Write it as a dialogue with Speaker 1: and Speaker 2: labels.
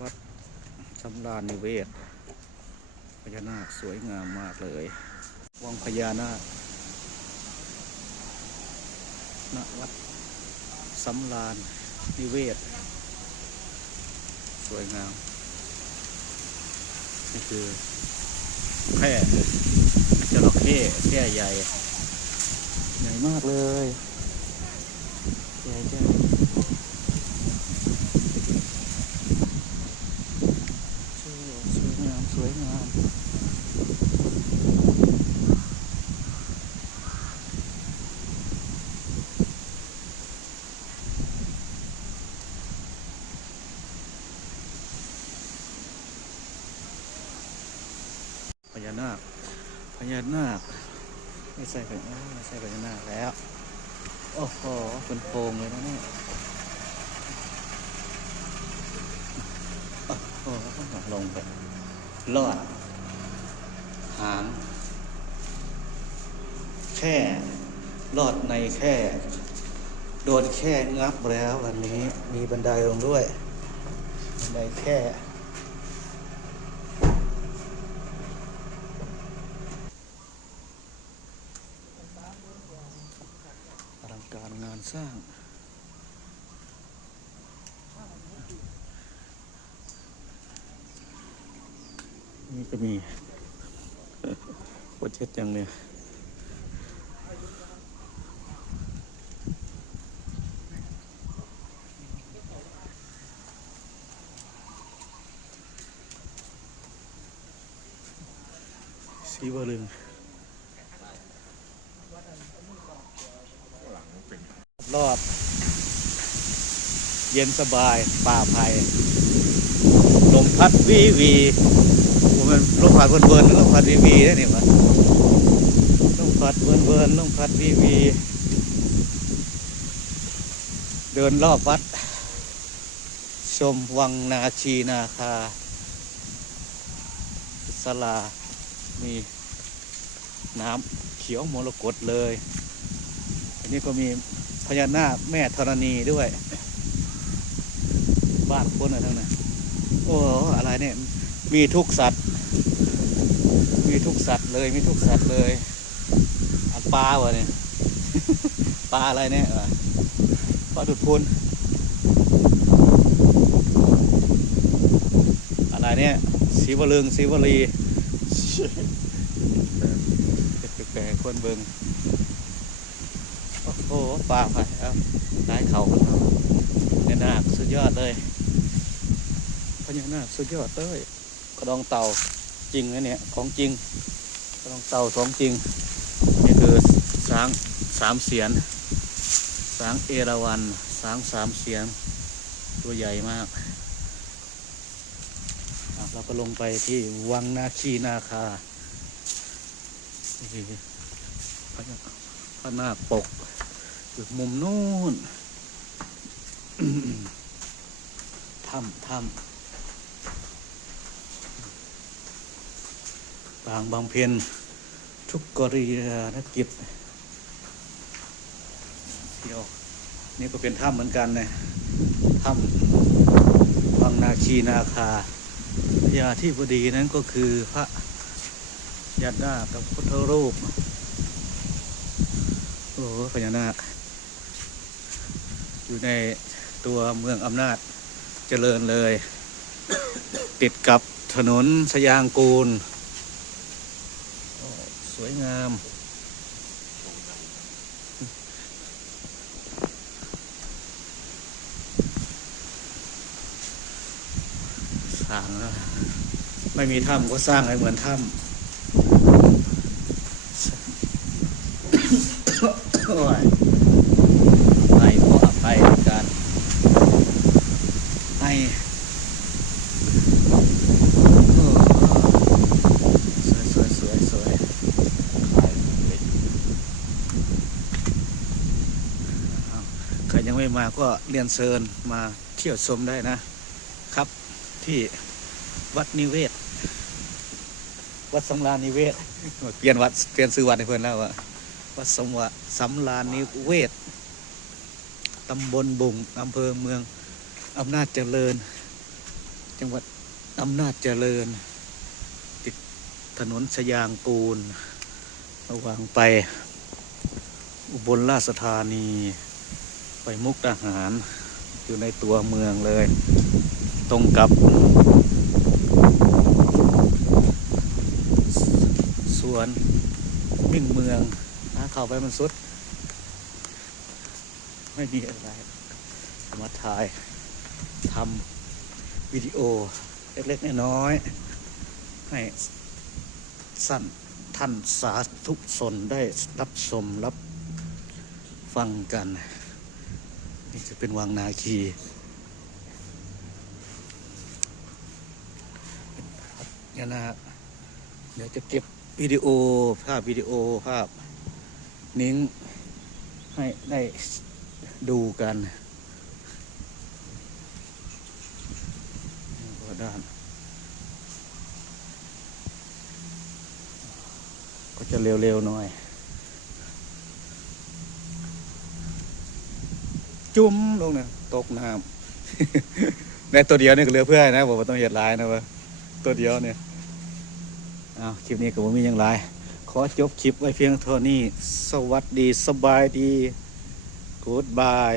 Speaker 1: วัดสำราญนิเวศพญานาคสวยงามมากเลยวังพญานาคณวัดสำราญนิเวศ สวยงาม นี่คือแพร่จระเข้แพร่ใหญ่ ใหญ่มากเลยใหญ่จังสวยงาม สวยงาม พญานาคพญานาคไม่ใช่พญานาคไม่ใช่พญานาคแล้ว โอ้โหเป็นโพงเลยนะเนี่ยโอ้โหลงไปรอดหางแค่รอดในแค่โดนแค่งับแล้ววันนี้มีบันไดลงด้วยบันไดแค่ อลังการงานสร้าง นี่ก็มีโปรเจกต์ยังเนี่ยสีวลึง รอบ เย็นสบายป่าไผ่ลมพัดวีวีมันลมพัดเวิร์นเวิร์นลมพัดวีวีได้เนี่ยมันลมพัดเวิร์นเวิร์นลมพัดวีวี เดินรอบวัด ชมวังนาชีนาคาศาลา มีน้ำเขียวมรกตเลย อันนี้ก็มี พญานาคแม่ธรณีด้วย บ้านคนอะไรทั้งนั้นโอ้อะไรเนี่ย มีทุกสัตว์ มีทุกสัตว์เลย มีทุกสัตว์เลยปลาวะเนี่ยปลาอะไรเนี่ยปลาดุดพุนอะไรเนี่ยสีวลึงสีวลีแปลกๆคนเบิง โอ้โหปลาไปครับได้เขาพญานาคสุดยอดเลยพญานาคสุดยอดเลยกระดองเต่าจริงนะเนี่ยของจริงกระดองเต่าของจริง นี่คือสางสามเสียนสางเอราวันสางสามเสียนตัวใหญ่มากอะเราก็ลงไปที่วังนาคีนาคานี่พญาพระนาคปก อยู่มุมนู้นถ้ำถ้ำบางบางเพนทุกกริยานกิจเที่ยวนี่ก็เป็นถ้ำเหมือนกันนะถ้ำวังนาคีนาคายาที่บดีนั้นก็คือพระยาดากับพุทธรูป โอ้พญานาค อยู่ในตัวเมืองอำนาจเจริญเลย ติดกับถนนสยางกูล สวยงามสร้างแล้วไม่มีถ้ำก็สร้างให้เหมือนถ้ำ โอ้ยไปหัวไปกันไอโอ้สวยสวยสวยสวยอ้าว ใครยังไม่มาก็เรียนเชิญมาเที่ยวชมได้นะครับ ที่วัดนิเวศ วัดสำราญนิเวศเปลี่ยนวัดเปลี่ยนซื้อวัดให้เพื่อนแล้วอะวัดสมวะสำลานนิเวศตำบลบุงอำเภอเมืองอำนาจเจริญ จังหวัดอำนาจเจริญ ติดถนนสยางปูนระหว่างไป อุบลราชธานี ไปมุกดาหารอยู่ในตัวเมืองเลย ตรงกับ สวนมิ่งเมืองนะเข้าไปมันสุด ไม่มีอะไร มาถ่ายทำวิดีโอ เล็กๆน้อยๆให้สั้นท่านสาธุชนได้รับชมรับฟังกัน นี่จะเป็นวังนาคีเนี่ยนะฮะเดี๋ยวจะเก็บวิดีโอภาพวิดีโอภาพ นิ้งให้ได้ดูกันก็ด้าน ก็จะเร็วๆหน่อย จุ้มลงนะตกน้ำ ในตัวเดียวนี่ก็เหลือเพื่อนนะบอกว่าต้องเหยียดลายนะวะตัวเดียวเนี่ยอ้าวคลิปนี้ก็บ่มีอย่างไรขอจบคลิปไว้เพียงเท่านี้ สวัสดีสบายดีกูดบาย